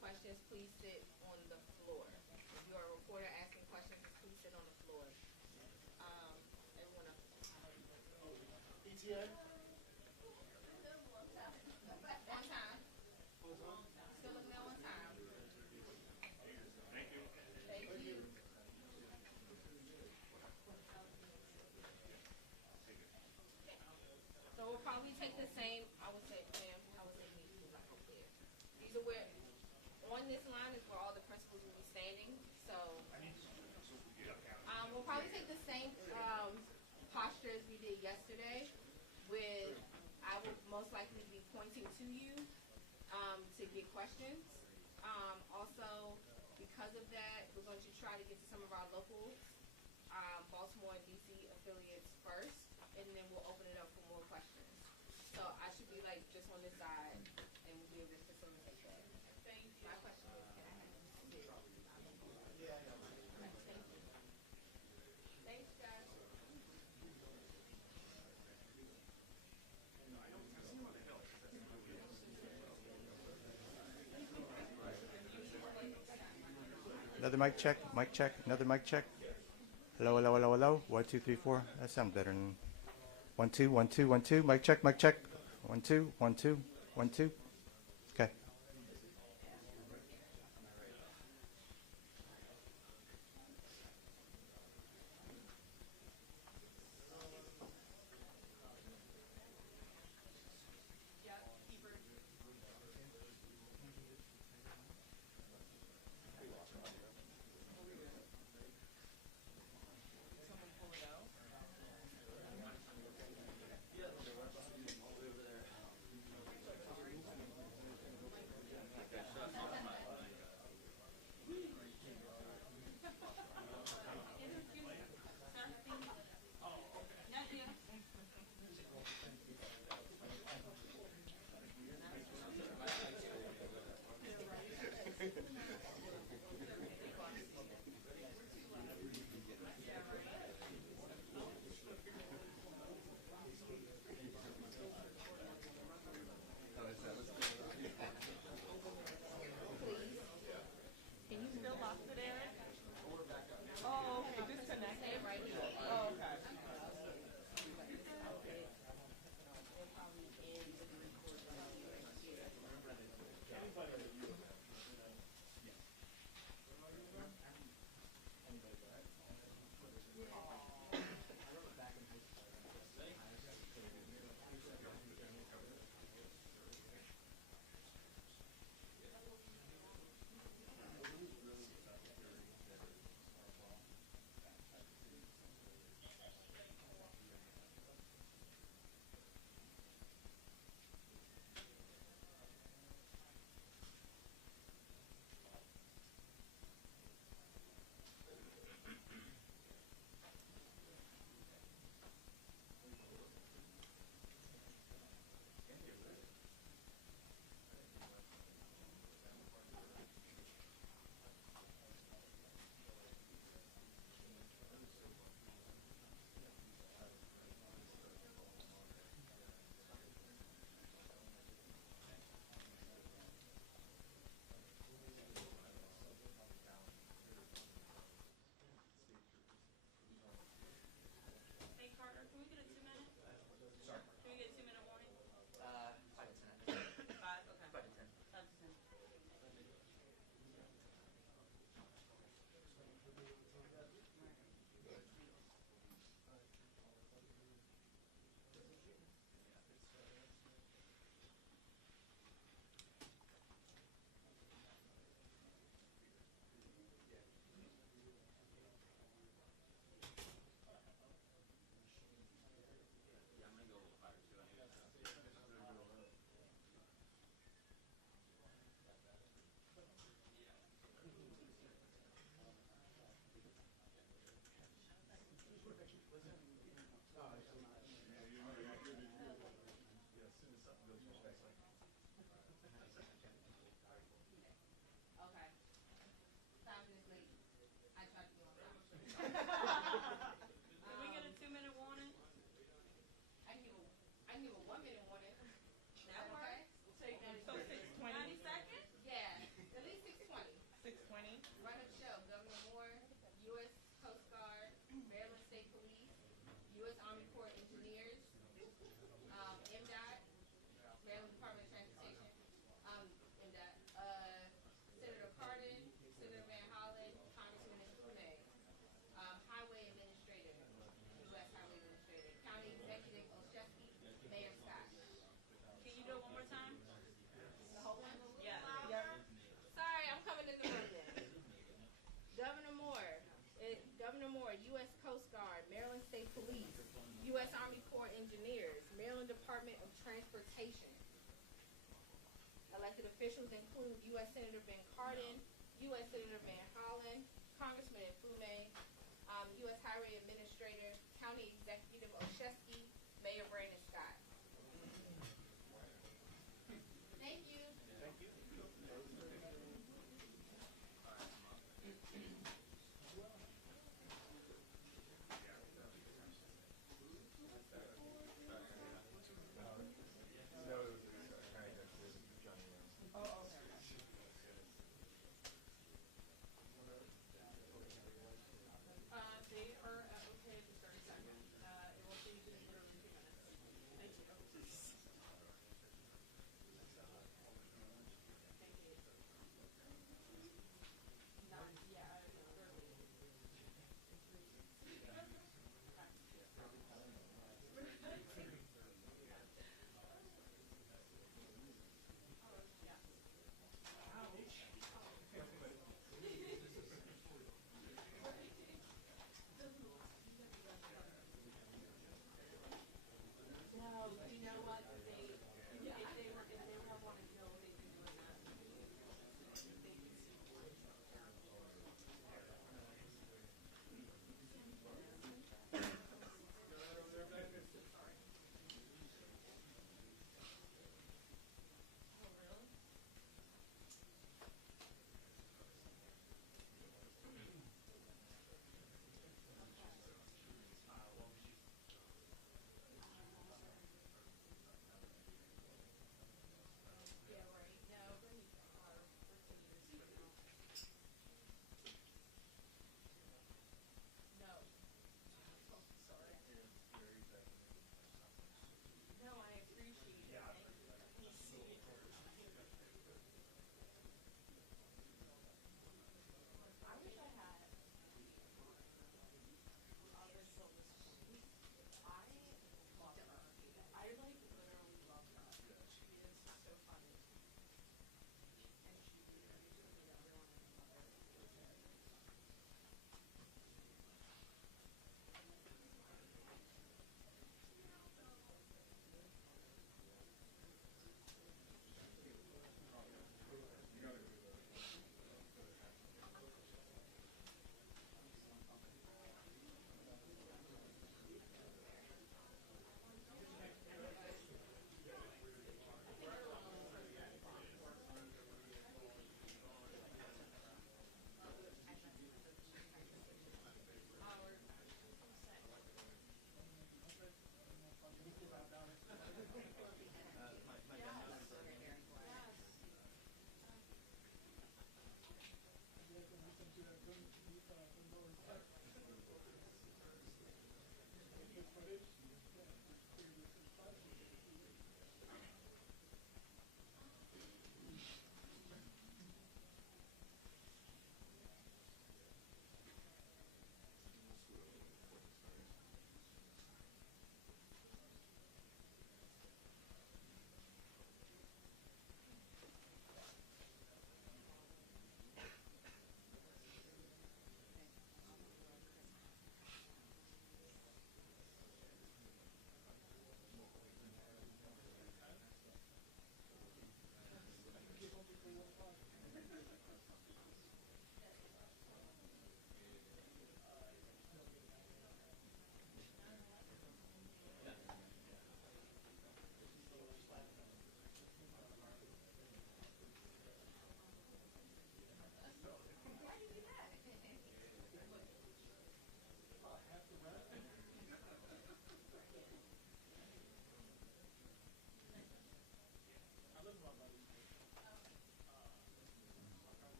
questions, please sit on the floor. If you are a reporter asking questions, please sit on the floor. Everyone else. ETA? On time. Still looking at on time. Thank you. Thank you. So we'll probably take the same, I would say, ma'am, I would say me, like here. These are where, on this line is where all the principals will be standing. So we'll probably take the same posture as we did yesterday. With, I will most likely be pointing to you to get questions. Also, because of that, we're going to try to get to some of our local Baltimore and DC affiliates first, and then we'll open it up for more questions. So I should be like just on this side, and we'll be able to facilitate that. Thank you. My question is, can I have this? Yeah. Thank you. Thanks, guys. Another mic check, another mic check. Hello, hello, hello, hello. 1, 2, 3, 4. That sounds better than 1, 2, 1, 2, 1, 2. Mic check, mic check. 1, 2, 1, 2, 1, 2. Okay. U.S. Coast Guard, Maryland State Police, U.S. Army Corps of Engineers, Maryland Department of Transportation. Elected officials include U.S. Senator Ben Cardin, U.S. Senator Van Hollen, Congressman Mfume, U.S. Highway Administrator, County Executive Oshesky, Mayor Brandon Scott. Thank you. They are okay to start a second. It will change in literally 2 minutes.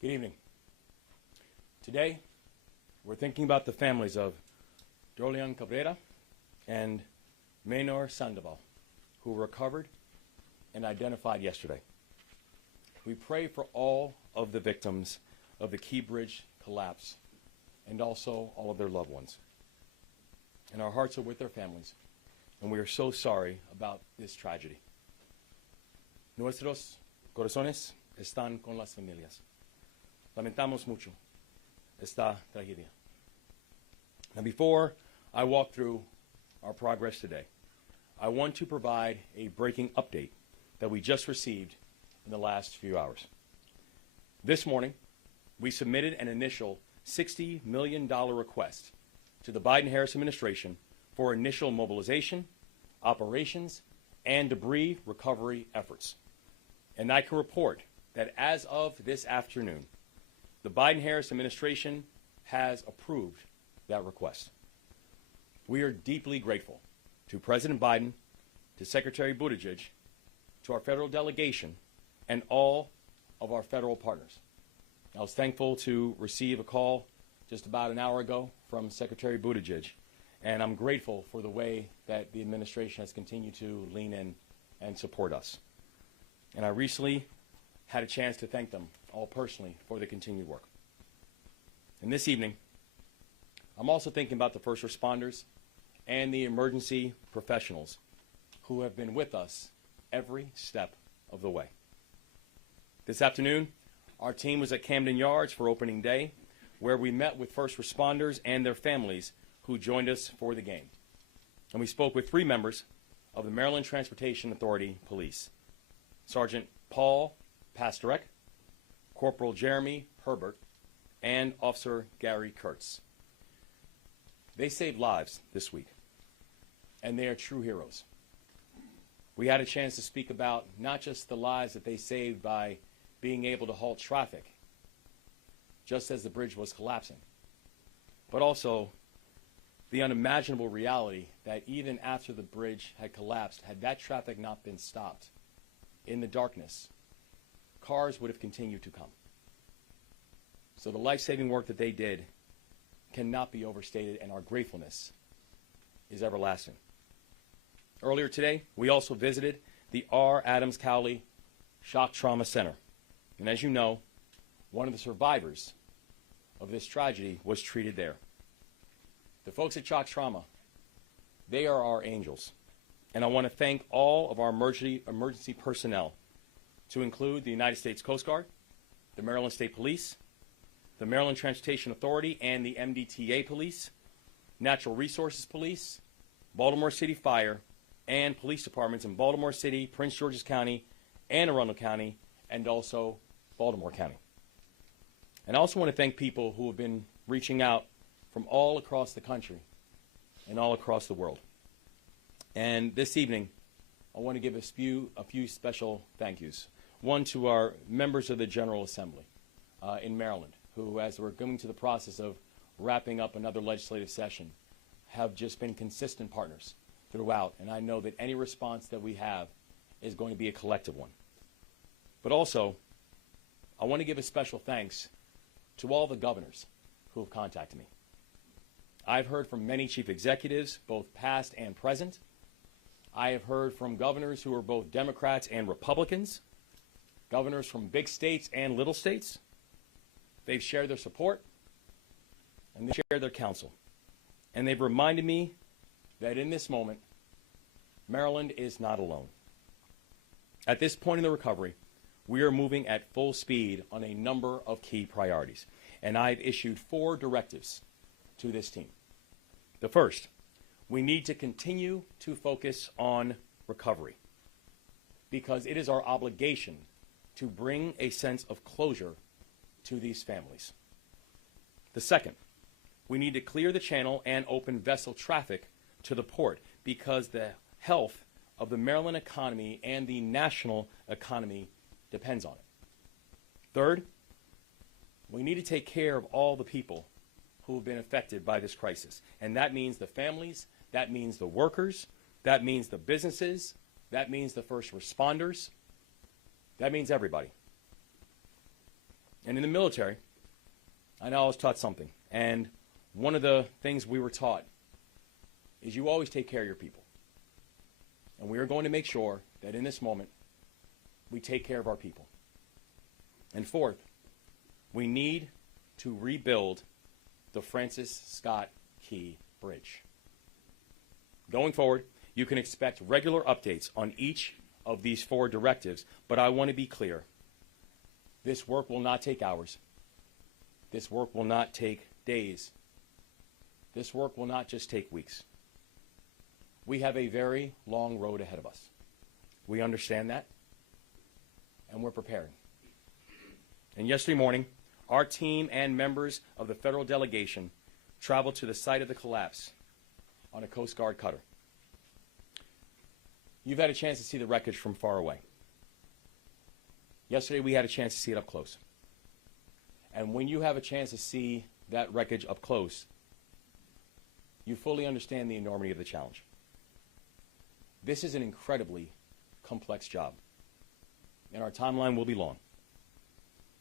Good evening. Today, we're thinking about the families of Dolian Cabrera and Menor Sandoval, who were recovered and identified yesterday. We pray for all of the victims of the Key Bridge collapse and also all of their loved ones. And our hearts are with their families, and we are so sorry about this tragedy. Nuestros corazones están con las familias. Lamentamos mucho esta tragedia. Now, before I walk through our progress today, I want to provide a breaking update that we just received in the last few hours. This morning, we submitted an initial $60 million request to the Biden-Harris administration for initial mobilization, operations, and debris recovery efforts. And I can report that as of this afternoon, the Biden-Harris administration has approved that request. We are deeply grateful to President Biden, to Secretary Buttigieg, to our federal delegation, and all of our federal partners. I was thankful to receive a call just about an hour ago from Secretary Buttigieg, and I'm grateful for the way that the administration has continued to lean in and support us. And I recently had a chance to thank them all personally for the continued work. And this evening, I'm also thinking about the first responders and the emergency professionals who have been with us every step of the way. This afternoon, our team was at Camden Yards for opening day, where we met with first responders and their families who joined us for the game. And we spoke with 3 members of the Maryland Transportation Authority Police: Sergeant Paul Pastorek, Corporal Jeremy Herbert, and Officer Gary Kurtz. They saved lives this week, and they are true heroes. We had a chance to speak about not just the lives that they saved by being able to halt traffic just as the bridge was collapsing, but also the unimaginable reality that even after the bridge had collapsed, had that traffic not been stopped in the darkness, cars would have continued to come. So the life-saving work that they did cannot be overstated, and our gratefulness is everlasting. Earlier today, we also visited the R. Adams Cowley Shock Trauma Center. And as you know, one of the survivors of this tragedy was treated there. The folks at Shock Trauma, they are our angels. And I want to thank all of our emergency personnel, to include the United States Coast Guard, the Maryland State Police, the Maryland Transportation Authority and the MDTA Police, Natural Resources Police, Baltimore City Fire, and police departments in Baltimore City, Prince George's County, Anne Arundel County, and also Baltimore County. And I also want to thank people who have been reaching out from all across the country and all across the world. And this evening, I want to give a few special thank yous. One to our members of the General Assembly in Maryland, who, as we're going to the process of wrapping up another legislative session, have just been consistent partners throughout. And I know that any response that we have is going to be a collective one. But also, I want to give a special thanks to all the governors who have contacted me. I've heard from many chief executives, both past and present. I have heard from governors who are both Democrats and Republicans, governors from big states and little states. They've shared their support, and they've shared their counsel. And they've reminded me that in this moment, Maryland is not alone. At this point in the recovery, we are moving at full speed on a number of key priorities. And I've issued 4 directives to this team. The first, we need to continue to focus on recovery, because it is our obligation to bring a sense of closure to these families. The second, we need to clear the channel and open vessel traffic to the port, because the health of the Maryland economy and the national economy depends on it. Third, we need to take care of all the people who have been affected by this crisis. And that means the families, that means the workers, that means the businesses, that means the first responders, that means everybody. And in the military, I know I was taught something. And one of the things we were taught is you always take care of your people. And we are going to make sure that in this moment, we take care of our people. And fourth, we need to rebuild the Francis Scott Key Bridge. Going forward, you can expect regular updates on each of these 4 directives, but I want to be clear. This work will not take hours. This work will not take days. This work will not just take weeks. We have a very long road ahead of us. We understand that, and we're preparing. And yesterday morning, our team and members of the federal delegation traveled to the site of the collapse on a Coast Guard cutter. You've had a chance to see the wreckage from far away. Yesterday, we had a chance to see it up close. And when you have a chance to see that wreckage up close, you fully understand the enormity of the challenge. This is an incredibly complex job, and our timeline will be long.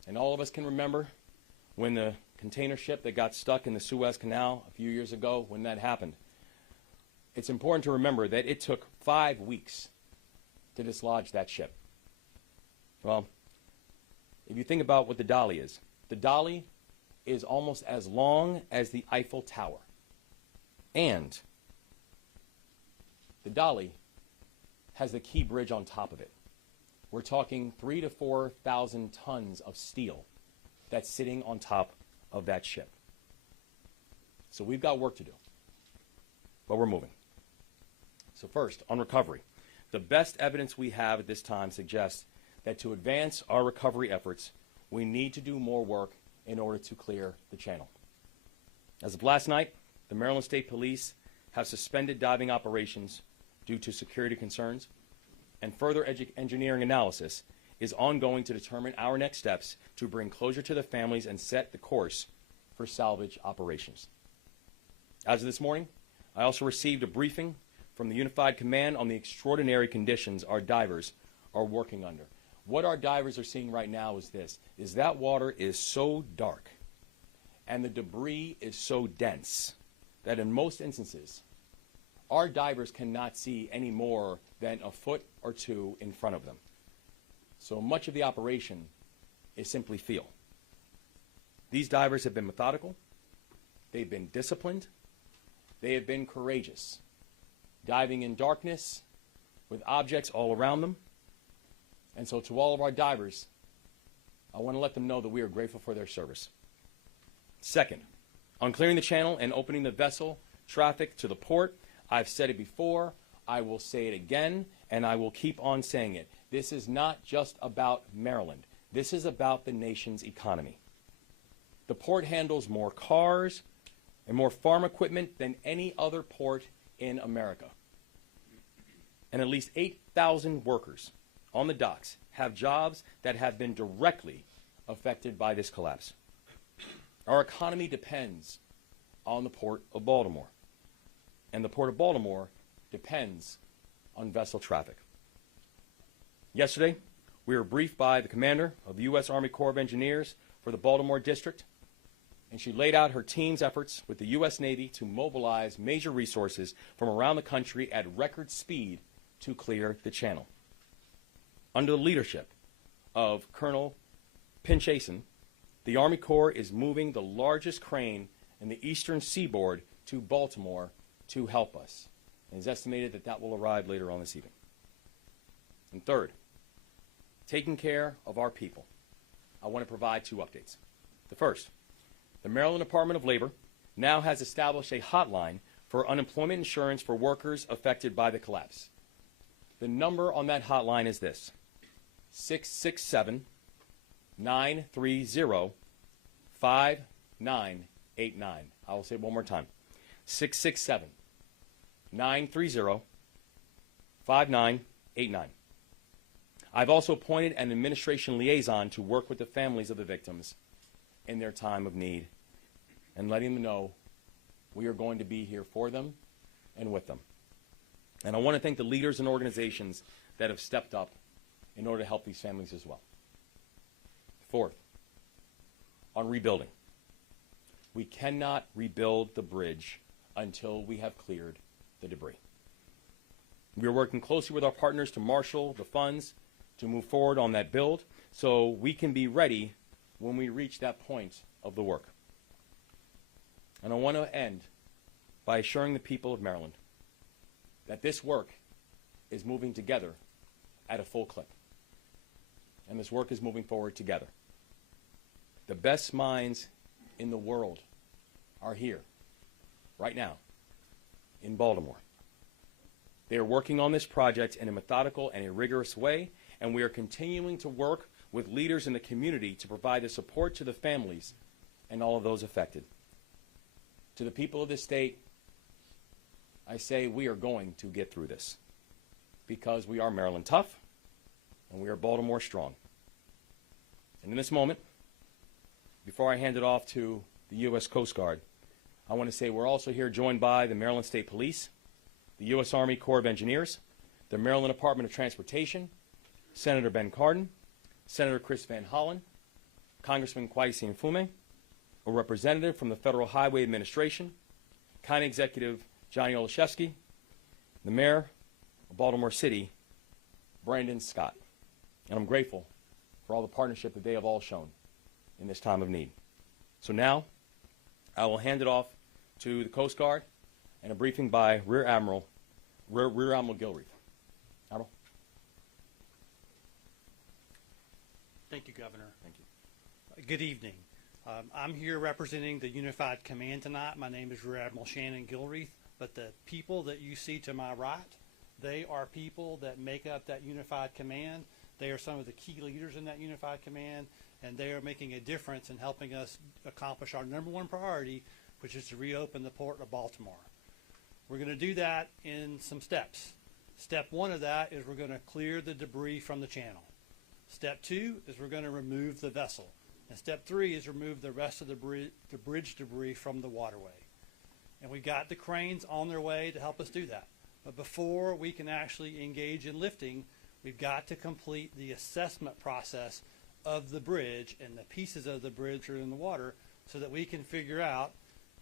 And all of us can remember when the container ship that got stuck in the Suez Canal a few years ago, when that happened. It's important to remember that it took 5 weeks to dislodge that ship. Well, if you think about what the dolly is almost as long as the Eiffel Tower. And the dolly has the key bridge on top of it. We're talking 3,000 to 4,000 tons of steel that's sitting on top of that ship. So we've got work to do, but we're moving. So first, on recovery, the best evidence we have at this time suggests that to advance our recovery efforts, we need to do more work in order to clear the channel. As of last night, the Maryland State Police have suspended diving operations due to security concerns, and further engineering analysis is ongoing to determine our next steps to bring closure to the families and set the course for salvage operations. As of this morning, I also received a briefing from the Unified Command on the extraordinary conditions our divers are working under. What our divers are seeing right now is this, is that water is so dark and the debris is so dense that in most instances, our divers cannot see any more than a foot or 2 in front of them. So much of the operation is simply feel. These divers have been methodical, they've been disciplined, they have been courageous, diving in darkness with objects all around them. And so to all of our divers, I want to let them know that we are grateful for their service. Second, on clearing the channel and opening the vessel traffic to the port, I've said it before, I will say it again, and I will keep on saying it. This is not just about Maryland. This is about the nation's economy. The port handles more cars and more farm equipment than any other port in America. And at least 8,000 workers on the docks have jobs that have been directly affected by this collapse. Our economy depends on the Port of Baltimore, and the Port of Baltimore depends on vessel traffic. Yesterday, we were briefed by the commander of the U.S. Army Corps of Engineers for the Baltimore District, and she laid out her team's efforts with the U.S. Navy to mobilize major resources from around the country at record speed to clear the channel. Under the leadership of Colonel Pinchason, the Army Corps is moving the largest crane in the eastern seaboard to Baltimore to help us. It is estimated that that will arrive later on this evening. And third, taking care of our people. I want to provide 2 updates. The first, the Maryland Department of Labor now has established a hotline for unemployment insurance for workers affected by the collapse. The number on that hotline is this, 667-930-5989. I will say it one more time, 667-930-5989. I've also appointed an administration liaison to work with the families of the victims in their time of need and letting them know we are going to be here for them and with them. And I want to thank the leaders and organizations that have stepped up in order to help these families as well. Fourth, on rebuilding. We cannot rebuild the bridge until we have cleared the debris. We are working closely with our partners to marshal the funds to move forward on that build so we can be ready when we reach that point of the work. And I want to end by assuring the people of Maryland that this work is moving together at a full clip. And this work is moving forward together. The best minds in the world are here, right now, in Baltimore. They are working on this project in a methodical and a rigorous way, and we are continuing to work with leaders in the community to provide the support to the families and all of those affected. To the people of this state, I say we are going to get through this because we are Maryland tough and we are Baltimore strong. And in this moment, before I hand it off to the U.S. Coast Guard, I want to say we're also here joined by the Maryland State Police, the U.S. Army Corps of Engineers, the Maryland Department of Transportation, Senator Ben Cardin, Senator Chris Van Hollen, Congressman Kwesi Mfume, a representative from the Federal Highway Administration, County Executive Johnny Olszewski, the Mayor of Baltimore City, Brandon Scott. And I'm grateful for all the partnership that they have all shown in this time of need. So now, I will hand it off to the Coast Guard and a briefing by Rear Admiral Gilreath. Admiral. Thank you, Governor. Thank you. Good evening. I'm here representing the Unified Command tonight. My name is Rear Admiral Shannon Gilreath, but the people that you see to my right, they are people that make up that Unified Command. They are some of the key leaders in that Unified Command, and they are making a difference in helping us accomplish our number one priority, which is to reopen the Port of Baltimore. We're going to do that in some steps. Step one of that is we're going to clear the debris from the channel. Step two is we're going to remove the vessel. And step three is remove the rest of the bridge debris from the waterway. And we've got the cranes on their way to help us do that. But before we can actually engage in lifting, we've got to complete the assessment process of the bridge and the pieces of the bridge that are in the water so that we can figure out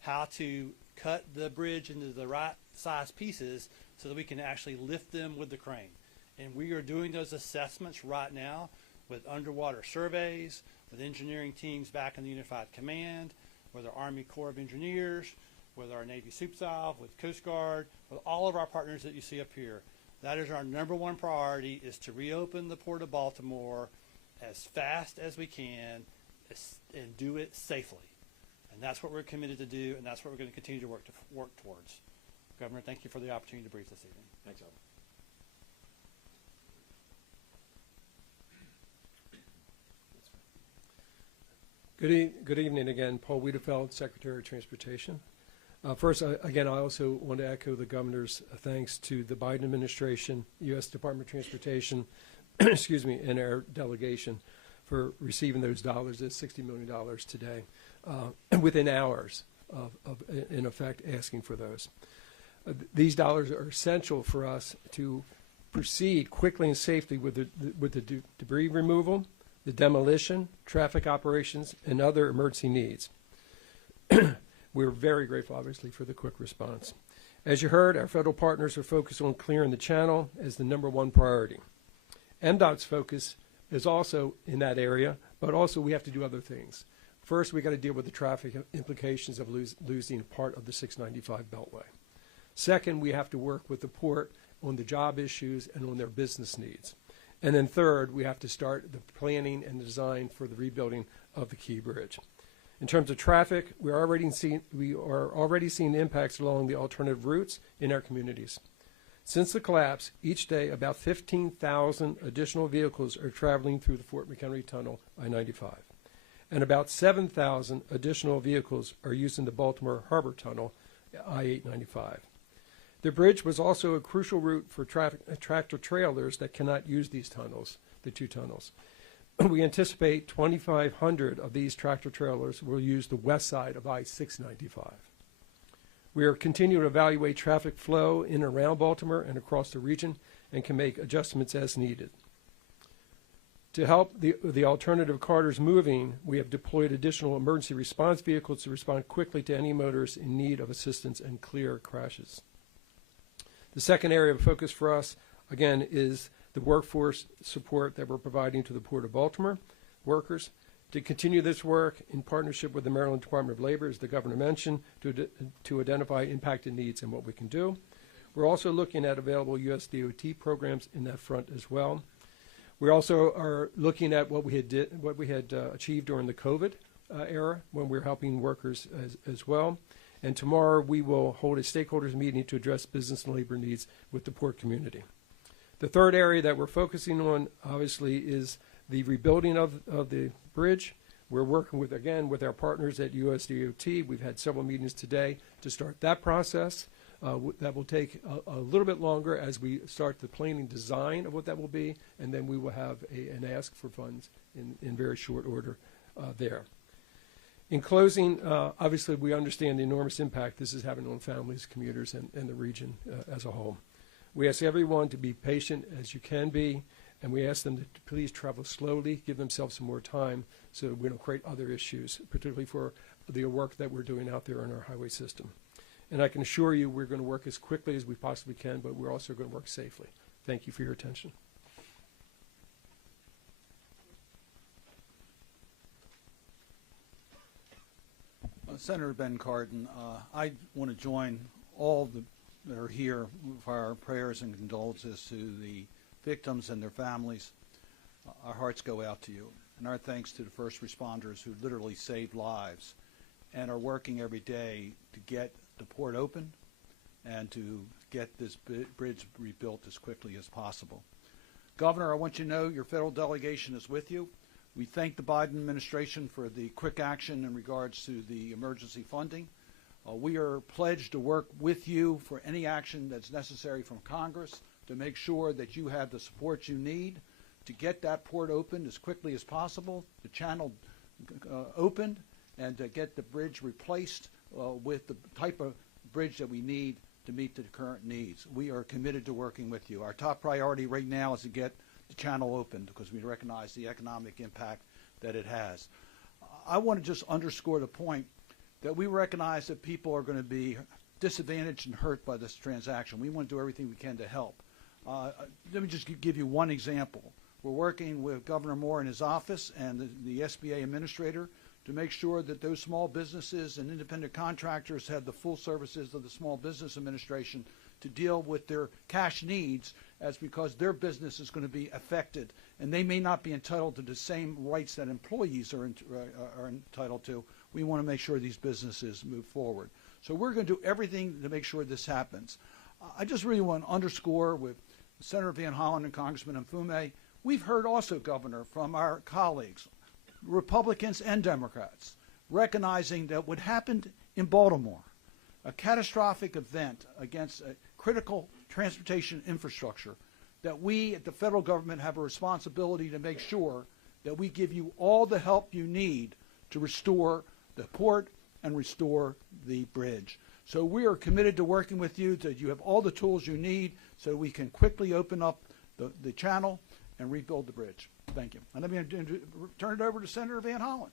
how to cut the bridge into the right size pieces so that we can actually lift them with the crane. And we are doing those assessments right now with underwater surveys, with engineering teams back in the Unified Command, with our Army Corps of Engineers, with our Navy SUPSALV, with Coast Guard, with all of our partners that you see up here. That is our number one priority, is to reopen the Port of Baltimore as fast as we can and do it safely. And that's what we're committed to do, and that's what we're going to continue to work towards. Governor, thank you for the opportunity to brief this evening. Thanks, Admiral. Good evening again. Paul Wiedefeld, Secretary of Transportation. First, again, I also want to echo the Governor's thanks to the Biden administration, U.S. Department of Transportation, excuse me, and our delegation for receiving those dollars, that's $60 million today, within hours of, in effect, asking for those. These dollars are essential for us to proceed quickly and safely with the debris removal, the demolition, traffic operations, and other emergency needs. We're very grateful, obviously, for the quick response. As you heard, our federal partners are focused on clearing the channel as the number one priority. MDOT's focus is also in that area, but also we have to do other things. First, we got to deal with the traffic implications of losing part of the 695 Beltway. Second, we have to work with the port on the job issues and on their business needs. And then third, we have to start the planning and design for the rebuilding of the Key Bridge. In terms of traffic, we are already seeing impacts along the alternative routes in our communities. Since the collapse, each day about 15,000 additional vehicles are traveling through the Fort McHenry Tunnel, I-95. And about 7,000 additional vehicles are using the Baltimore Harbor Tunnel, I-895. The bridge was also a crucial route for tractor trailers that cannot use these tunnels, the two tunnels. We anticipate 2,500 of these tractor trailers will use the west side of I-695. We are continuing to evaluate traffic flow in and around Baltimore and across the region and can make adjustments as needed. To help the alternative corridors moving, we have deployed additional emergency response vehicles to respond quickly to any motorists in need of assistance and clear crashes. The second area of focus for us, again, is the workforce support that we're providing to the Port of Baltimore workers. To continue this work in partnership with the Maryland Department of Labor, as the governor mentioned, to identify impacted needs and what we can do. We're also looking at available U.S. DOT programs in that front as well. We also are looking at what we had achieved during the COVID era when we were helping workers as well. And tomorrow we will hold a stakeholders meeting to address business and labor needs with the port community. The third area that we're focusing on, obviously, is the rebuilding of the bridge. We're working with our partners at USDOT. We've had several meetings today to start that process. That will take a little bit longer as we start the planning design of what that will be, and then we will have an ask for funds in very short order there. In closing, obviously we understand the enormous impact this is having on families, commuters, and the region as a whole. We ask everyone to be patient as you can be, and we ask them to please travel slowly, give themselves some more time so we don't create other issues, particularly for the work that we're doing out there in our highway system. And I can assure you we're going to work as quickly as we possibly can, but we're also going to work safely. Thank you for your attention. Senator Ben Cardin, I want to join all that are here with our prayers and condolences to the victims and their families. Our hearts go out to you, and our thanks to the first responders who literally saved lives and are working every day to get the port open and to get this bridge rebuilt as quickly as possible. Governor, I want you to know your federal delegation is with you. We thank the Biden administration for the quick action in regards to the emergency funding. We are pledged to work with you for any action that's necessary from Congress to make sure that you have the support you need to get that port opened as quickly as possible, the channel opened, and to get the bridge replaced with the type of bridge that we need to meet the current needs. We are committed to working with you. Our top priority right now is to get the channel opened because we recognize the economic impact that it has. I want to just underscore the point that we recognize that people are going to be disadvantaged and hurt by this transaction. We want to do everything we can to help. Let me just give you one example. We're working with Governor Moore in his office and the SBA administrator to make sure that those small businesses and independent contractors have the full services of the Small Business Administration to deal with their cash needs, as because their business is going to be affected and they may not be entitled to the same rights that employees are entitled to. We want to make sure these businesses move forward. So we're going to do everything to make sure this happens. I just really want to underscore with Senator Van Hollen and Congressman Mfume, we've heard also, Governor, from our colleagues, Republicans and Democrats, recognizing that what happened in Baltimore, a catastrophic event against a critical transportation infrastructure, that we at the federal government have a responsibility to make sure that we give you all the help you need to restore the port and restore the bridge. So we are committed to working with you, that you have all the tools you need so we can quickly open up the channel and rebuild the bridge. Thank you. And let me turn it over to Senator Van Hollen.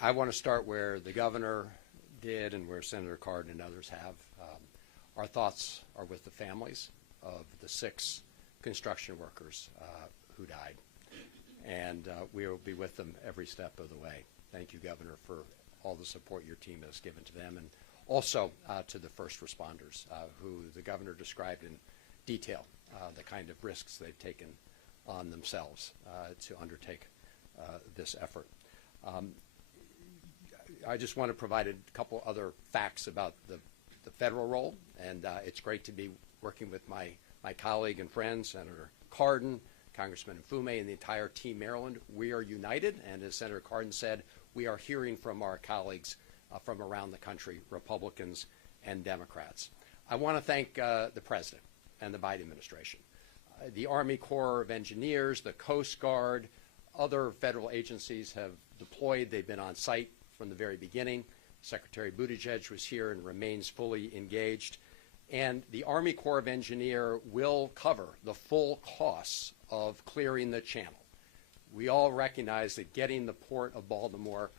I want to start where the governor did and where Senator Cardin and others have. Our thoughts are with the families of the 6 construction workers who died. And we will be with them every step of the way. Thank you, Governor, for all the support your team has given to them, and also to the first responders who the governor described in detail the kind of risks they've taken on themselves to undertake this effort. I just want to provide a couple other facts about the federal role, and it's great to be working with my colleague and friend, Senator Cardin, Congressman Mfume, and the entire Team Maryland. We are united, and as Senator Cardin said, we are hearing from our colleagues from around the country, Republicans and Democrats. I want to thank the President and the Biden administration, the Army Corps of Engineers, the Coast Guard, other federal agencies have deployed. They've been on site from the very beginning. Secretary Buttigieg was here and remains fully engaged. And the Army Corps of Engineers will cover the full costs of clearing the channel. We all recognize that getting the Port of Baltimore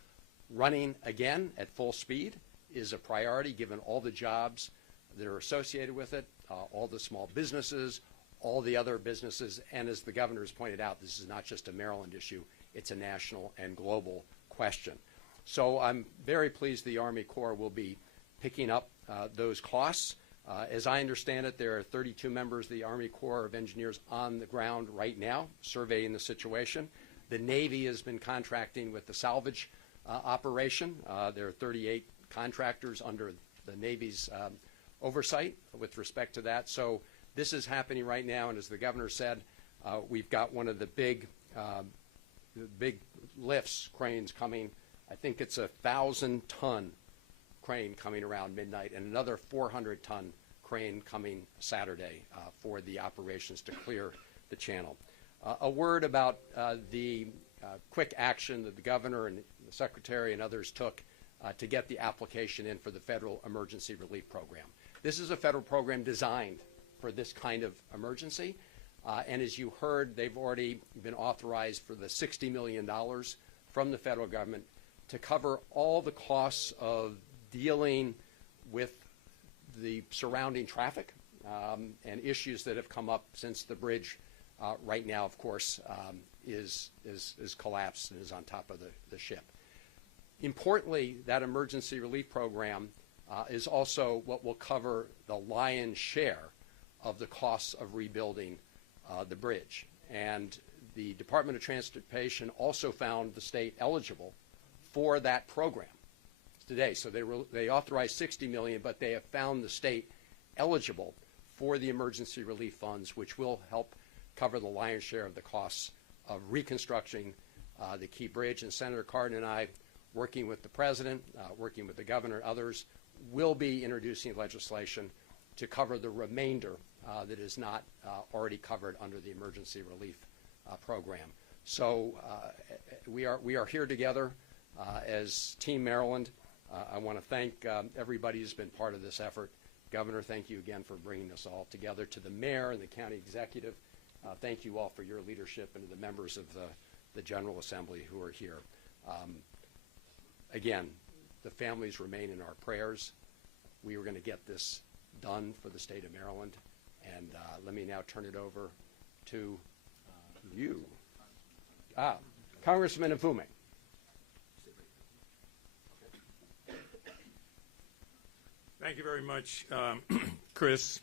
running again at full speed is a priority given all the jobs that are associated with it, all the small businesses, all the other businesses, and as the governor has pointed out, this is not just a Maryland issue, it's a national and global question. So I'm very pleased the Army Corps will be picking up those costs. As I understand it, there are 32 members of the Army Corps of Engineers on the ground right now surveying the situation. The Navy has been contracting with the salvage operation. There are 38 contractors under the Navy's oversight with respect to that. So this is happening right now, and as the governor said, we've got one of the big lifts, cranes coming. I think it's a 1,000-ton crane coming around midnight, and another 400-ton crane coming Saturday for the operations to clear the channel. A word about the quick action that the governor and the secretary and others took to get the application in for the Federal Emergency Relief Program. This is a federal program designed for this kind of emergency, and as you heard, they've already been authorized for the $60 million from the federal government to cover all the costs of dealing with the surrounding traffic and issues that have come up since the bridge right now, of course, is collapsed and is on top of the ship. Importantly, that emergency relief program is also what will cover the lion's share of the costs of rebuilding the bridge. And the Department of Transportation also found the state eligible for that program today. So they authorized $60 million, but they have found the state eligible for the emergency relief funds, which will help cover the lion's share of the costs of reconstructing the key bridge. And Senator Cardin and I, working with the president, working with the governor and others, will be introducing legislation to cover the remainder that is not already covered under the emergency relief program. So we are here together as Team Maryland. I want to thank everybody who's been part of this effort. Governor, thank you again for bringing us all together. To the mayor and the county executive, thank you all for your leadership, and to the members of the General Assembly who are here. Again, the families remain in our prayers. We are going to get this done for the state of Maryland. And let me now turn it over to you. Congressman Mfume. Thank you very much, Chris.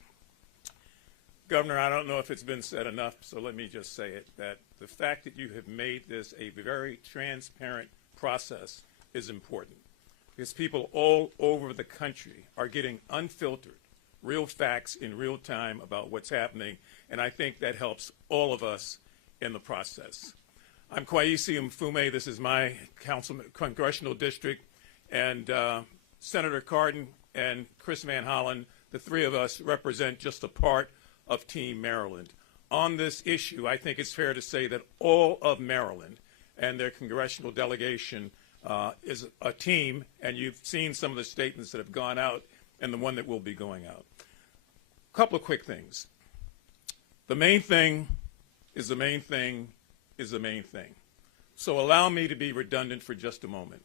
Governor, I don't know if it's been said enough, so let me just say it, that the fact that you have made this a very transparent process is important, because people all over the country are getting unfiltered, real facts in real time about what's happening, and I think that helps all of us in the process. I'm Kwesi Mfume. This is my congressional district, and Senator Cardin and Chris Van Hollen, the three of us represent just a part of Team Maryland. On this issue, I think it's fair to say that all of Maryland and their congressional delegation is a team, and you've seen some of the statements that have gone out and the one that will be going out. A couple of quick things. The main thing is the main thing is the main thing. So allow me to be redundant for just a moment.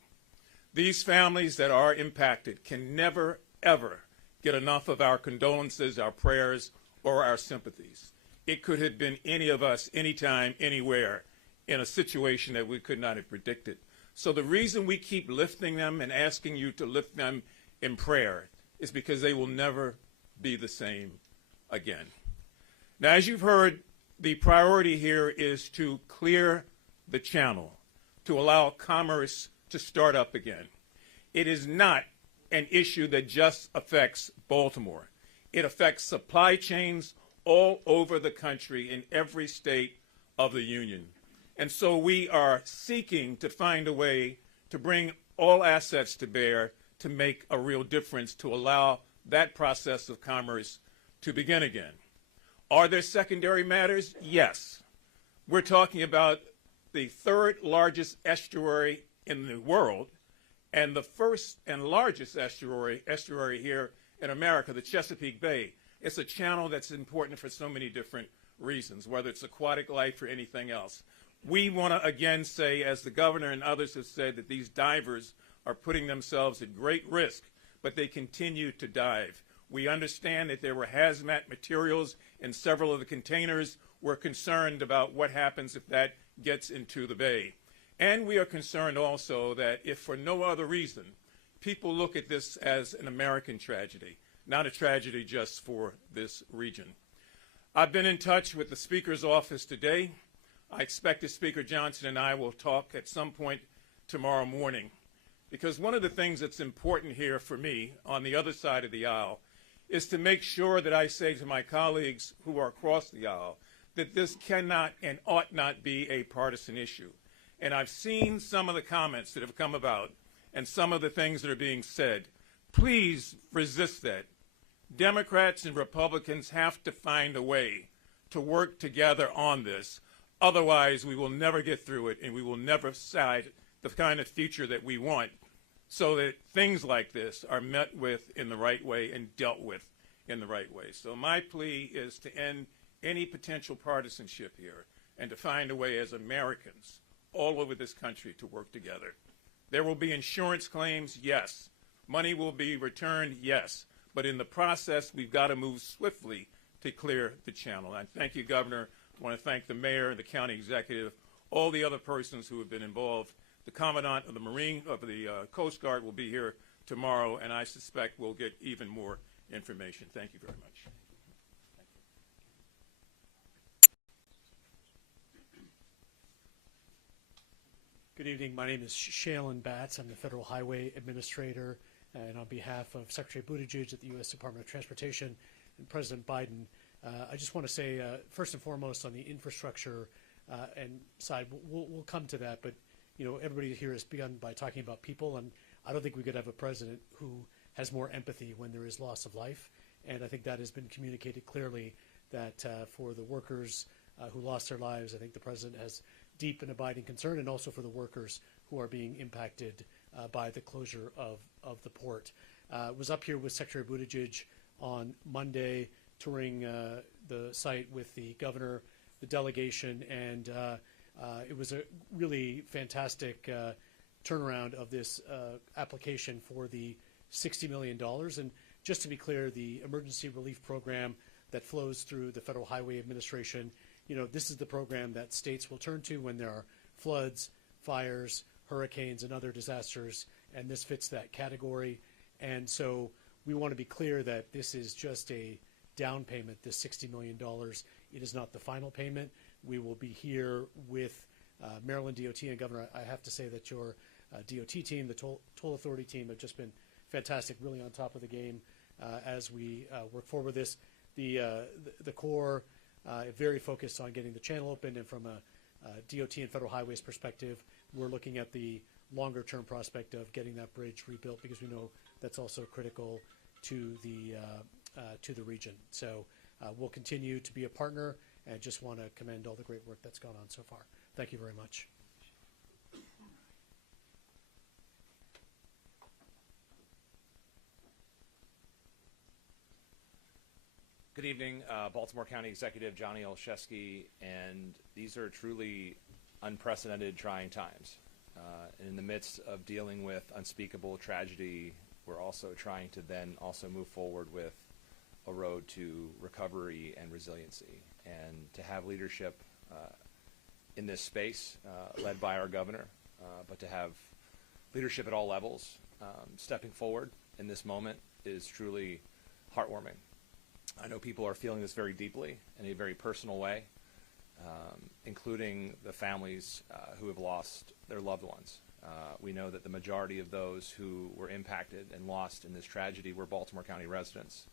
These families that are impacted can never, ever get enough of our condolences, our prayers, or our sympathies. It could have been any of us, anytime, anywhere, in a situation that we could not have predicted. So the reason we keep lifting them and asking you to lift them in prayer is because they will never be the same again. Now, as you've heard, the priority here is to clear the channel, to allow commerce to start up again. It is not an issue that just affects Baltimore. It affects supply chains all over the country in every state of the union. And so we are seeking to find a way to bring all assets to bear to make a real difference, to allow that process of commerce to begin again. Are there secondary matters? Yes. We're talking about the third largest estuary in the world and the first and largest estuary here in America, the Chesapeake Bay. It's a channel that's important for so many different reasons, whether it's aquatic life or anything else. We want to again say, as the governor and others have said, that these divers are putting themselves at great risk, but they continue to dive. We understand that there were hazmat materials in several of the containers. We're concerned about what happens if that gets into the bay. And we are concerned also that if for no other reason, people look at this as an American tragedy, not a tragedy just for this region. I've been in touch with the Speaker's office today. I expect that Speaker Johnson and I will talk at some point tomorrow morning, because one of the things that's important here for me on the other side of the aisle is to make sure that I say to my colleagues who are across the aisle that this cannot and ought not be a partisan issue. And I've seen some of the comments that have come about and some of the things that are being said. Please resist that. Democrats and Republicans have to find a way to work together on this. Otherwise, we will never get through it, and we will never decide the kind of future that we want, so that things like this are met with in the right way and dealt with in the right way. So my plea is to end any potential partisanship here and to find a way as Americans all over this country to work together. There will be insurance claims, yes. Money will be returned, yes. But in the process, we've got to move swiftly to clear the channel. I thank you, Governor. I want to thank the mayor, the county executive, all the other persons who have been involved. The Commandant of the Coast Guard will be here tomorrow, and I suspect we'll get even more information. Thank you very much. Good evening. My name is Shailen Batts. I'm the Federal Highway Administrator, and on behalf of Secretary Buttigieg at the U.S. Department of Transportation and President Biden, I just want to say, first and foremost, on the infrastructure and side, we'll come to that, but everybody here has begun by talking about people, and I don't think we could have a president who has more empathy when there is loss of life, and I think that has been communicated clearly that for the workers who lost their lives, I think the president has deep and abiding concern, and also for the workers who are being impacted by the closure of the port. Was up here with Secretary Buttigieg on Monday, touring the site with the governor, the delegation, and it was a really fantastic turnaround of this application for the $60 million. And just to be clear, the emergency relief program that flows through the Federal Highway Administration, this is the program that states will turn to when there are floods, fires, hurricanes, and other disasters, and this fits that category. And so we want to be clear that this is just a down payment, this $60 million. It is not the final payment. We will be here with Maryland DOT and Governor. I have to say that your DOT team, the toll authority team, have just been fantastic, really on top of the game as we work forward with this. The Corps very focused on getting the channel open, and from a DOT and Federal Highways perspective, we're looking at the longer term prospect of getting that bridge rebuilt, because we know that's also critical to the region. So we'll continue to be a partner, and just want to commend all the great work that's gone on so far. Thank you very much. Good evening, Baltimore County Executive Johnny Olszewski, and these are truly unprecedented, trying times. In the midst of dealing with unspeakable tragedy, we're also trying to then also move forward with a road to recovery and resiliency, and to have leadership in this space led by our governor, but to have leadership at all levels stepping forward in this moment is truly heartwarming. I know people are feeling this very deeply in a very personal way, including the families who have lost their loved ones. We know that the majority of those who were impacted and lost in this tragedy were Baltimore County residents.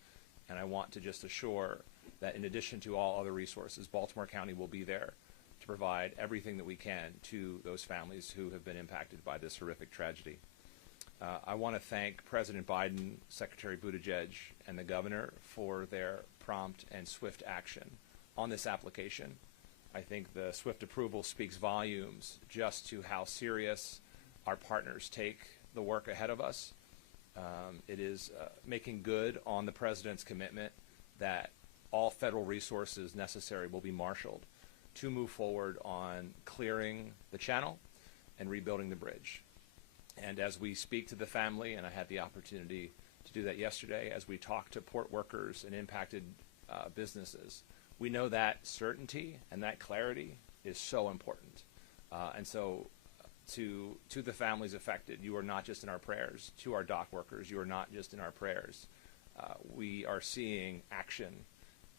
And I want to just assure that in addition to all other resources, Baltimore County will be there to provide everything that we can to those families who have been impacted by this horrific tragedy. I want to thank President Biden, Secretary Buttigieg, and the governor for their prompt and swift action on this application. I think the swift approval speaks volumes just to how serious our partners take the work ahead of us, It is making good on the President's commitment that all federal resources necessary will be marshaled to move forward on clearing the channel and rebuilding the bridge. And as we speak to the family, and I had the opportunity to do that yesterday, as we talk to port workers and impacted businesses, we know that certainty and that clarity is so important. And so to the families affected, you are not just in our prayers. To our dock workers, you are not just in our prayers. We are seeing action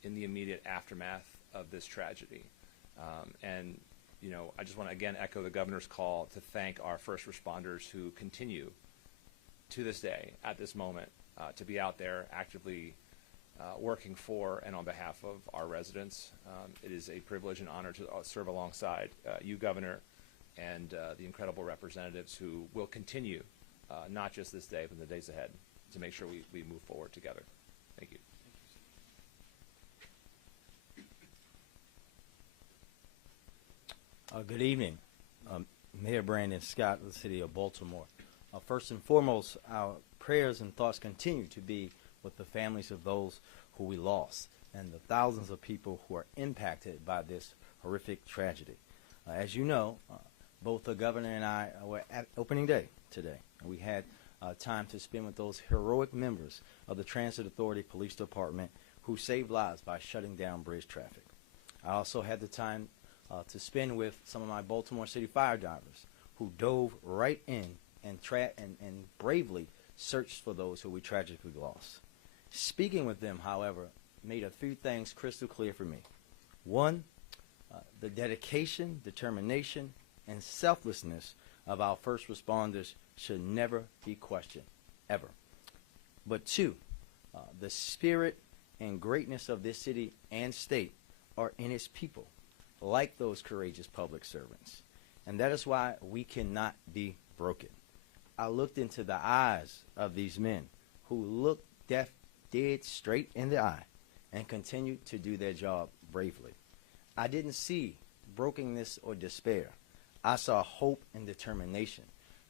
in the immediate aftermath of this tragedy. And you know, I just want to again echo the governor's call to thank our first responders who continue to this day, at this moment, to be out there actively working for and on behalf of our residents. It is a privilege and honor to serve alongside you, Governor, and the incredible representatives who will continue, not just this day, but in the days ahead, to make sure we move forward together. Thank you. Good evening. Mayor Brandon Scott of the City of Baltimore. First and foremost, our prayers and thoughts continue to be with the families of those who we lost and the thousands of people who are impacted by this horrific tragedy. As you know, both the governor and I were at opening day today. We had time to spend with those heroic members of the Transit Authority Police Department who saved lives by shutting down bridge traffic. I also had the time to spend with some of my Baltimore City fire divers who dove right in and bravely searched for those who we tragically lost. Speaking with them, however, made a few things crystal clear for me. One, the dedication, determination, and selflessness of our first responders should never be questioned, ever. But two, the spirit and greatness of this city and state are in its people, like those courageous public servants. And that is why we cannot be broken. I looked into the eyes of these men who looked death dead straight in the eye and continued to do their job bravely. I didn't see brokenness or despair. I saw hope and determination,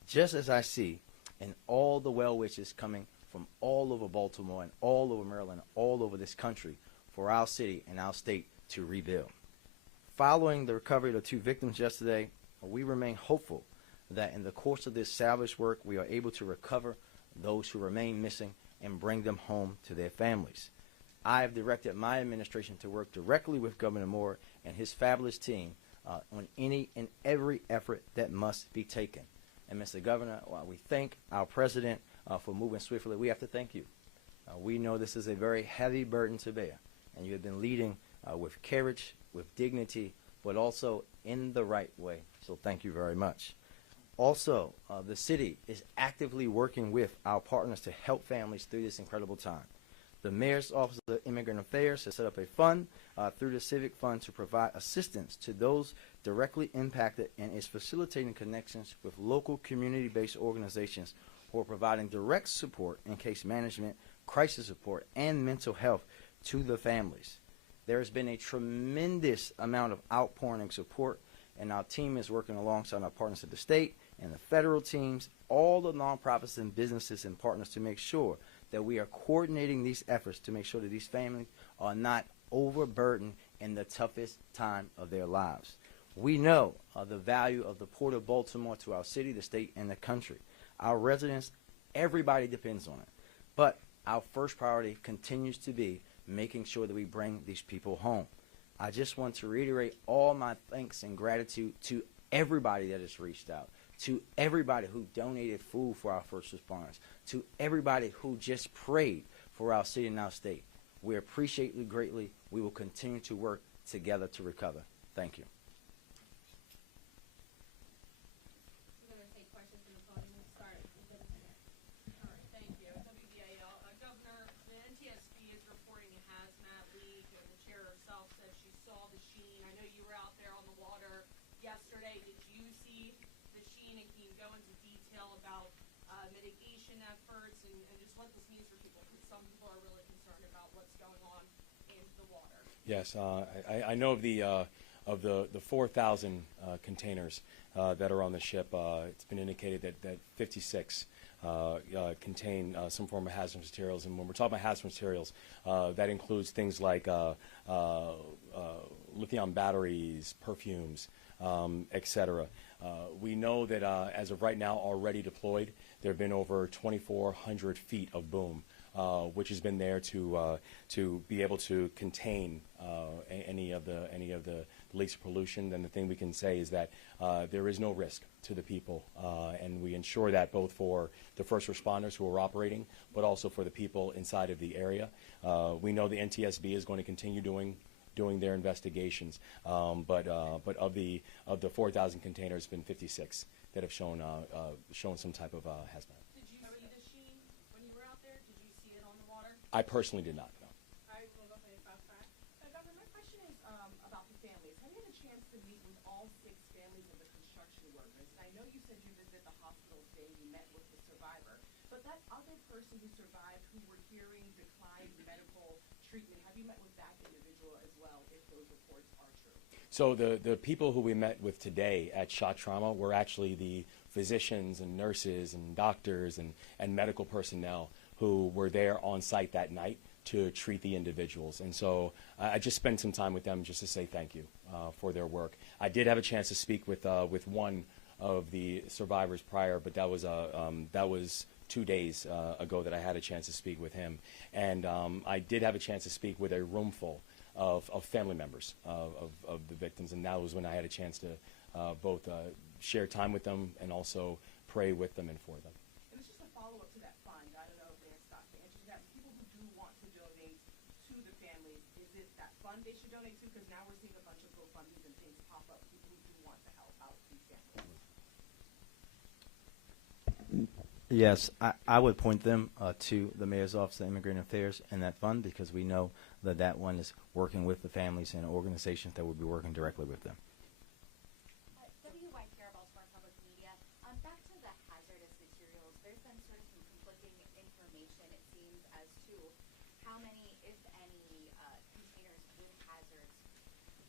just as I see in all the well wishes coming from all over Baltimore and all over Maryland, all over this country for our city and our state to rebuild. Following the recovery of the two victims yesterday, we remain hopeful that in the course of this salvage work, we are able to recover those who remain missing and bring them home to their families. I have directed my administration to work directly with Governor Moore and his fabulous team on any and every effort that must be taken. And Mr. Governor, while we thank our president for moving swiftly, we have to thank you. We know this is a very heavy burden to bear, and you have been leading with courage, with dignity, but also in the right way. So thank you very much. Also, the city is actively working with our partners to help families through this incredible time. The Mayor's Office of Immigrant Affairs has set up a fund through the Civic Fund to provide assistance to those directly impacted and is facilitating connections with local community-based organizations who are providing direct support in case management, crisis support, and mental health to the families. There has been a tremendous amount of outpouring and support, and our team is working alongside our partners at the state and the federal teams, all the nonprofits and businesses and partners to make sure that we are coordinating these efforts to make sure that these families are not overburdened in the toughest time of their lives. We know the value of the Port of Baltimore to our city, the state, and the country. Our residents, everybody depends on it. But our first priority continues to be making sure that we bring these people home. I just want to reiterate all my thanks and gratitude to everybody that has reached out, to everybody who donated food for our first responders, to everybody who just prayed for our city and our state. We appreciate you greatly. We will continue to work together to recover. Thank you. We're going to take questions from the podium. We'll start with the All right, thank you. WBAL. Governor, the NTSB is reporting a hazmat leak, and the chair herself said she saw the sheen. I know you were out there on the water yesterday. Did you see the sheen, and can you go into detail about mitigation efforts and just what this means for people? Because some people are really concerned about what's going on in the water. Yes, I know of the 4,000 containers that are on the ship. It's been indicated that 56 contain some form of hazardous materials. And when we're talking about hazardous materials, that includes things like lithium batteries, perfumes, etc. We know that as of right now, already deployed, there have been over 2,400 feet of boom, which has been there to be able to contain any of the leaks of pollution. And the thing we can say is that there is no risk to the people, and we ensure that both for the first responders who are operating, but also for the people inside of the area. We know the NTSB is going to continue doing their investigations, but of the 4,000 containers, it's been 56 that have shown some type of hazmat. Did you see the sheen when you were out there? Did you see it on the water? I personally did not know. All right, we'll go ahead and fast track. Governor, my question is about the families. Have you had a chance to meet with all 6 families of the construction workers? And I know you said you visited the hospital today and you met with the survivor, but that other person who survived, who were hearing declined medical treatment, have you met with that individual as well, if those reports are true? So the people who we met with today at Shock Trauma were actually the physicians and nurses and doctors and medical personnel who were there on site that night to treat the individuals. And so I just spent some time with them just to say thank you for their work. I did have a chance to speak with one of the survivors prior, but that was 2 days ago that I had a chance to speak with him. And I did have a chance to speak with a room full of family members of the victims, and that was when I had a chance to both share time with them and also pray with them and for them. And it's just a follow-up to that fund. I don't know if Dan Scott can answer that. People who do want to donate to the families, is it that fund they should donate to? Because now we're seeing a bunch of GoFundMes and things pop up, people who do want to help out these families. Yes, I would point them to the Mayor's Office of Immigrant Affairs and that fund, because we know that that one is working with the families and organizations that will be working directly with them. WY here, Baltimore Public Media. Back to the hazardous materials, there's been sort of some conflicting information, it seems, as to how many, if any, containers with hazards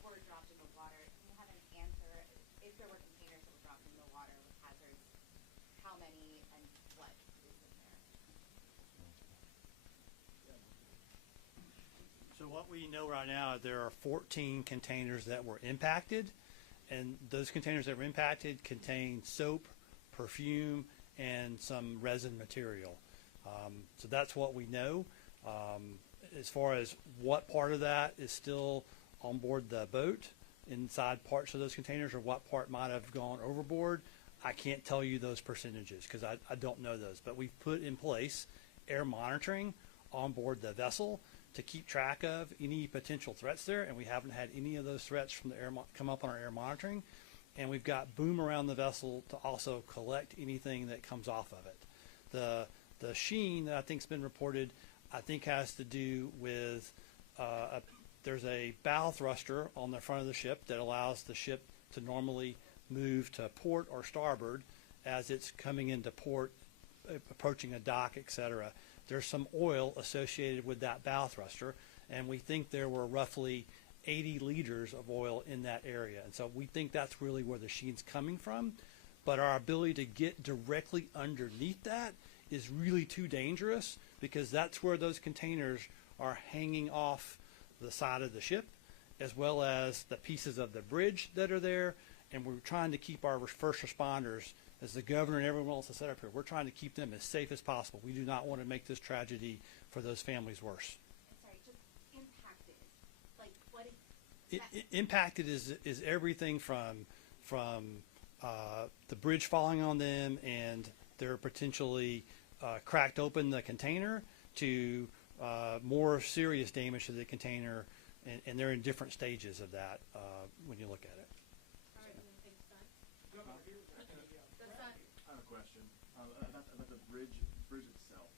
were dropped in the water. Do you have an answer? If there were containers that were dropped in the water with hazards, how many and what is in there? So what we know right now, there are 14 containers that were impacted, and those containers that were impacted contain soap, perfume, and some resin material. So that's what we know. As far as what part of that is still on board the boat, inside parts of those containers, or what part might have gone overboard, I can't tell you those percentages because I don't know those. But we've put in place air monitoring on board the vessel to keep track of any potential threats there, and we haven't had any of those threats from the air come up on our air monitoring. And we've got boom around the vessel to also collect anything that comes off of it. The sheen that I think's been reported, I think has to do with there's a bow thruster on the front of the ship that allows the ship to normally move to port or starboard as it's coming into port, approaching a dock, etc. There's some oil associated with that bow thruster, and we think there were roughly 80 liters of oil in that area. And so we think that's really where the sheen's coming from. But our ability to get directly underneath that is really too dangerous, because that's where those containers are hanging off the side of the ship, as well as the pieces of the bridge that are there. And we're trying to keep our first responders, as the governor and everyone else has set up here, we're trying to keep them as safe as possible. We do not want to make this tragedy for those families worse. Sorry, just impacted. Like, what is Impacted is everything from the bridge falling on them and they're potentially cracked open the container, to more serious damage to the container, and they're in different stages of that when you look at it. All right, we'll take the sun. The sun. I have a question about the bridge itself.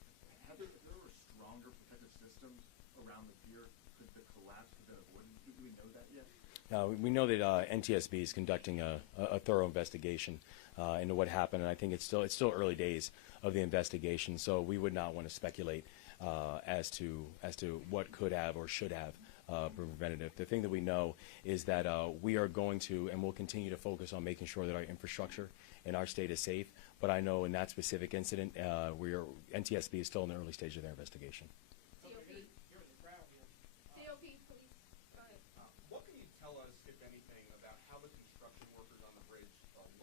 If there were stronger protective systems around the pier, could the collapse have been avoided? Do we know that yet? We know that NTSB is conducting a thorough investigation into what happened, and I think it's still early days of the investigation. So we would not want to speculate as to what could have or should have been preventative. The thing that we know is that we are going to and will continue to focus on making sure that our infrastructure in our state is safe, but I know in that specific incident, NTSB is still in the early stage of their investigation. COP, please. Go ahead. What can you tell us, if anything, about how the construction workers on the bridge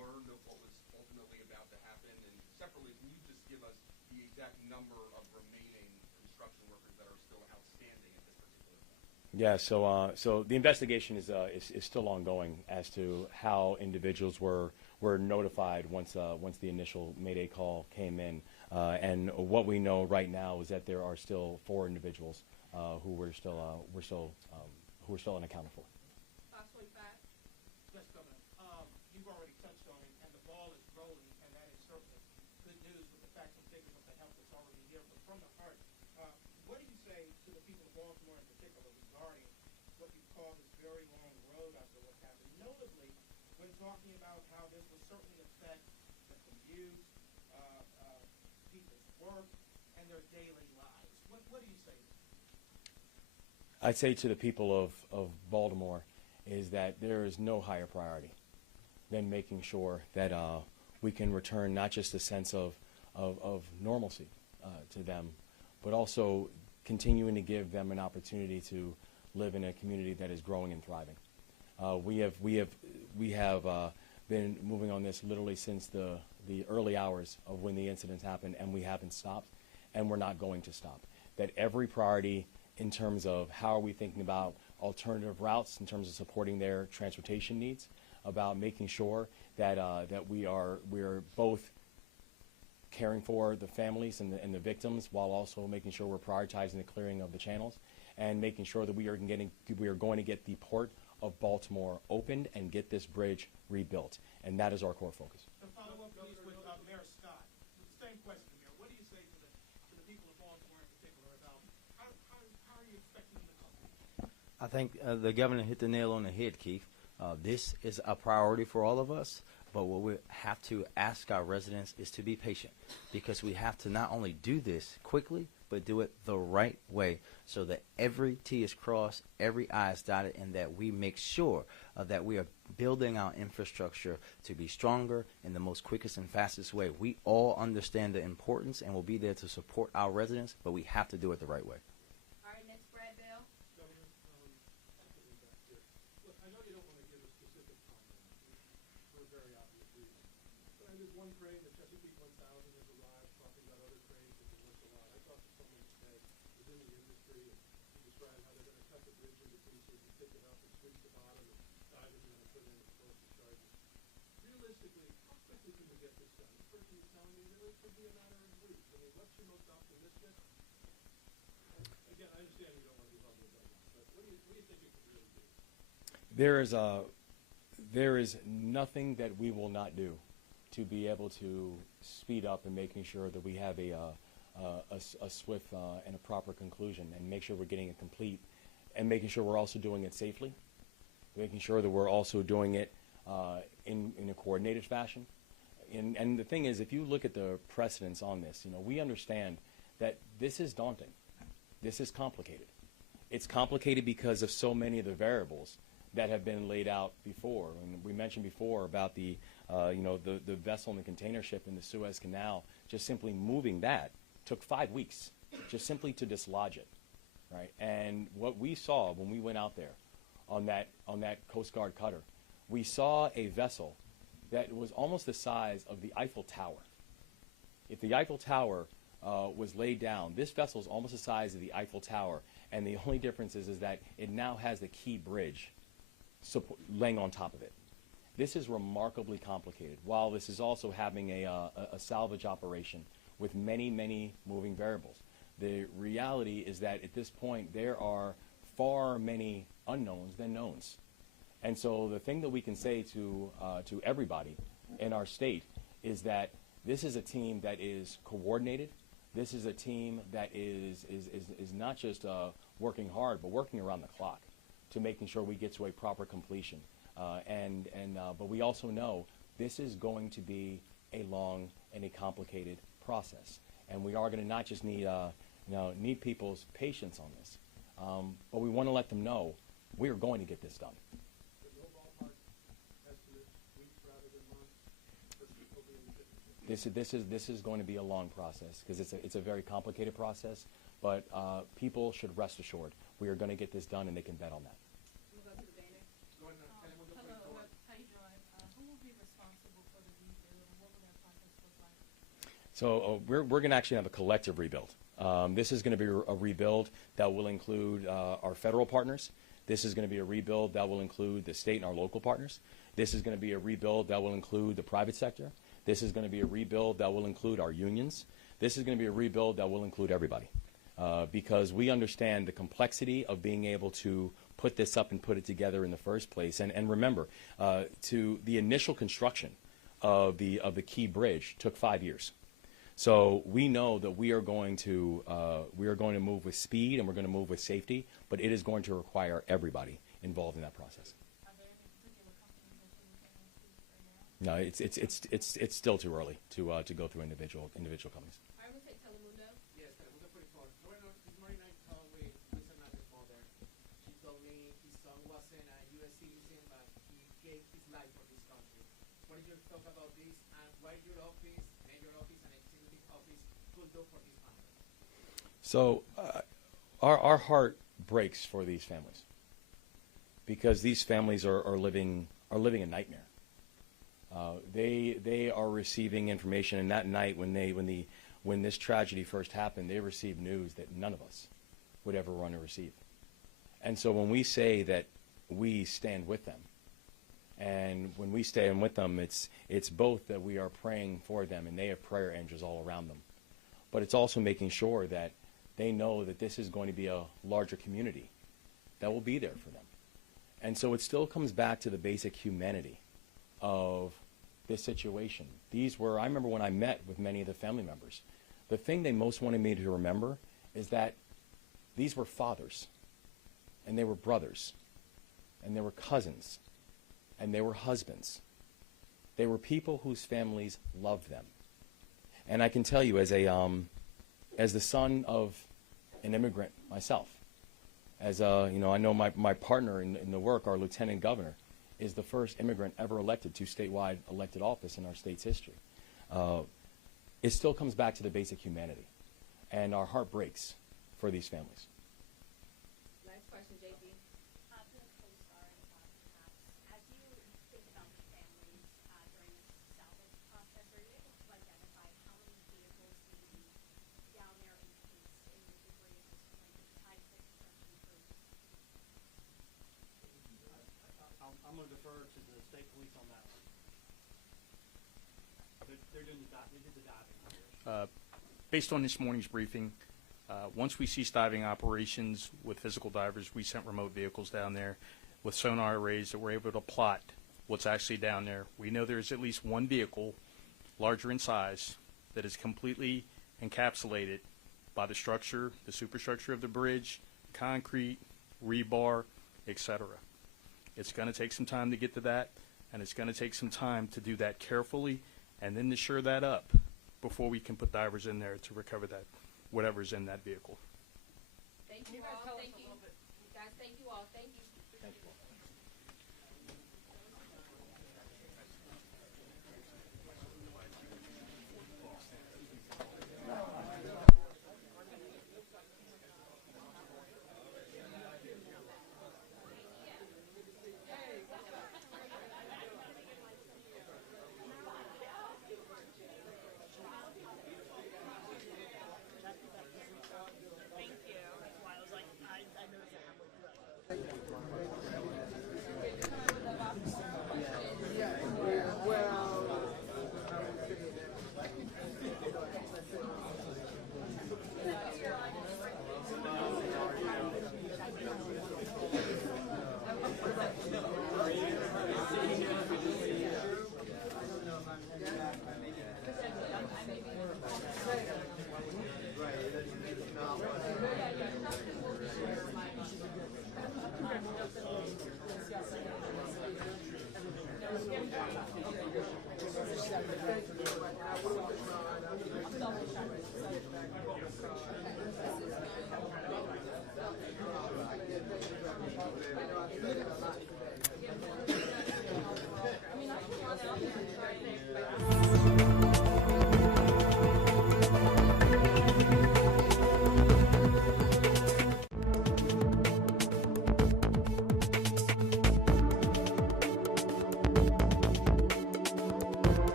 learned of what was ultimately about to happen? And separately, can you just give us the exact number of remaining construction workers that are still outstanding at this particular point? Yeah, so the investigation is still ongoing as to how individuals were notified once the initial Mayday call came in, and what we know right now is that there are still 4 individuals who we're still unaccounted for. Box 45. Yes, Governor. You've already touched on it, and the ball is rolling, and that is certainly good news with the facts and figures of the help that's already here. But from the heart, what do you say to the people of Baltimore in particular regarding what you call this very long road after what happened? Notably, when talking about how this will certainly affect the commute, people's work, and their daily lives. What do you say? I'd say to the people of Baltimore is that there is no higher priority than making sure that we can return not just a sense of normalcy to them, but also continuing to give them an opportunity to live in a community that is growing and thriving. We have been moving on this literally since the early hours of when the incidents happened, and we haven't stopped, and we're not going to stop. That every priority in terms of how are we thinking about alternative routes, in terms of supporting their transportation needs, about making sure that we're both caring for the families and the victims, while also making sure we're prioritizing the clearing of the channels, and making sure that we are going to get the port of Baltimore opened and get this bridge rebuilt, and that is our core focus. To follow up, please, with Mayor Scott. Same question, Mayor. What do you say to the people of Baltimore in particular about how are you expecting them to come? I think the governor hit the nail on the head, Keith. This is a priority for all of us, but what we have to ask our residents is to be patient, because we have to not only do this quickly, but do it the right way so that every T is crossed, every I is dotted, and that we make sure that we are building our infrastructure to be stronger in the most quickest and fastest way. We all understand the importance and will be there to support our residents, but we have to do it the right way. All right, next, Brad Bell. Governor, look, I know you don't want to give a specific timeline for a very obvious reason, but there's one train, the Chesapeake 1000, has arrived, talking about other trains that can lift a lot. I talked to someone today who's in the industry, and he described how they're going to cut the bridge into pieces and pick it up and sweep the bottom, and divers are going to put in explosive charges. Realistically, how quickly can we get this done? The person is telling me really it could be a matter of weeks. I mean, what's your most optimistic? Again, I understand you don't want to give up your deadline, but what do you think it could really do? There is nothing that we will not do to be able to speed up and making sure that we have a swift and a proper conclusion, and make sure we're getting it complete, and making sure we're also doing it safely, making sure that we're also doing it in a coordinated fashion. And the thing is, if you look at the precedents on this, we understand that this is daunting. This is complicated. It's complicated because of so many of the variables that have been laid out before. And we mentioned before about the vessel and the container ship in the Suez Canal. Just simply moving that took 5 weeks, just simply to dislodge it, right? And what we saw when we went out there on that Coast Guard cutter, we saw a vessel that was almost the size of the Eiffel Tower. If the Eiffel Tower was laid down, this vessel is almost the size of the Eiffel Tower, and the only difference is that it now has the key bridge laying on top of it. This is remarkably complicated, while this is also having a salvage operation with many, many moving variables. The reality is that at this point there are far many unknowns than knowns. And so the thing that we can say to everybody in our state is that this is a team that is coordinated. This is a team that is not just working hard, but working around the clock to making sure we get to a proper completion. But we also know this is going to be a long and a complicated process, and we are going to not just need people's patience on this, but we want to let them know we are going to get this done. This is going to be a long process because it's a very complicated process. But people should rest assured we are going to get this done, and they can bet on that. We'll go to the banner. Go ahead, Telemundo, please go ahead. How you doing? Who will be responsible for the rebuild, and what will that process look like? So we're going to actually have a collective rebuild. This is going to be a rebuild that will include our federal partners. This is going to be a rebuild that will include the state and our local partners. This is going to be a rebuild that will include the private sector. This is going to be a rebuild that will include our unions. This is going to be a rebuild that will include everybody. Because we understand the complexity of being able to put this up and put it together in the first place. And remember, to the initial construction of the Key Bridge took 5 years. So we know that we are going to move with speed and we're going to move with safety, but it is going to require everybody involved in that process. Are there any particular companies that you're looking into right now? No, it's still too early to go through individual companies. I will take Telemundo. Yes, Telemundo, please go ahead. Bueno, this morning I talked with Hernandez's mother. She told me his son wasn't a U.S. citizen, but he gave his life for this country. What is your thought about this, and what your office, mayor office, and executive office could do for this family? So our heart breaks for these families because these families are living a nightmare. They are receiving information, and that night when this tragedy first happened, they received news that none of us would ever want to receive. And so when we say that we stand with them, and when we stand with them, it's both that we are praying for them, and they have prayer angels all around them, but it's also making sure that they know that this is going to be a larger community that will be there for them. And so it still comes back to the basic humanity of this situation. I remember when I met with many of the family members, the thing they most wanted me to remember is that these were fathers, and they were brothers, and they were cousins, and they were husbands. They were people whose families loved them. And I can tell you, as the son of an immigrant myself, I know my partner in the work, our lieutenant governor, is the first immigrant ever elected to statewide elected office in our state's history. It still comes back to the basic humanity, and our heart breaks for these families. Next question, JP. To the co-star, perhaps, as you think about the families during this salvage process, are you able to identify how many vehicles need to be down there encased in the debris at this point, tied to the construction crews? I'm going to defer to the state police on that one. They did the diving. Based on this morning's briefing, once we ceased diving operations with physical divers, we sent remote vehicles down there with sonar arrays that were able to plot what's actually down there. We know there's at least one vehicle, larger in size, that is completely encapsulated by the structure, the superstructure of the bridge, concrete, rebar, etc. It's going to take some time to get to that, and it's going to take some time to do that carefully and then to shore that up before we can put divers in there to recover that, whatever's in that vehicle. Thank you all. Thank you. Guys, thank you all. Thank you. Thank you.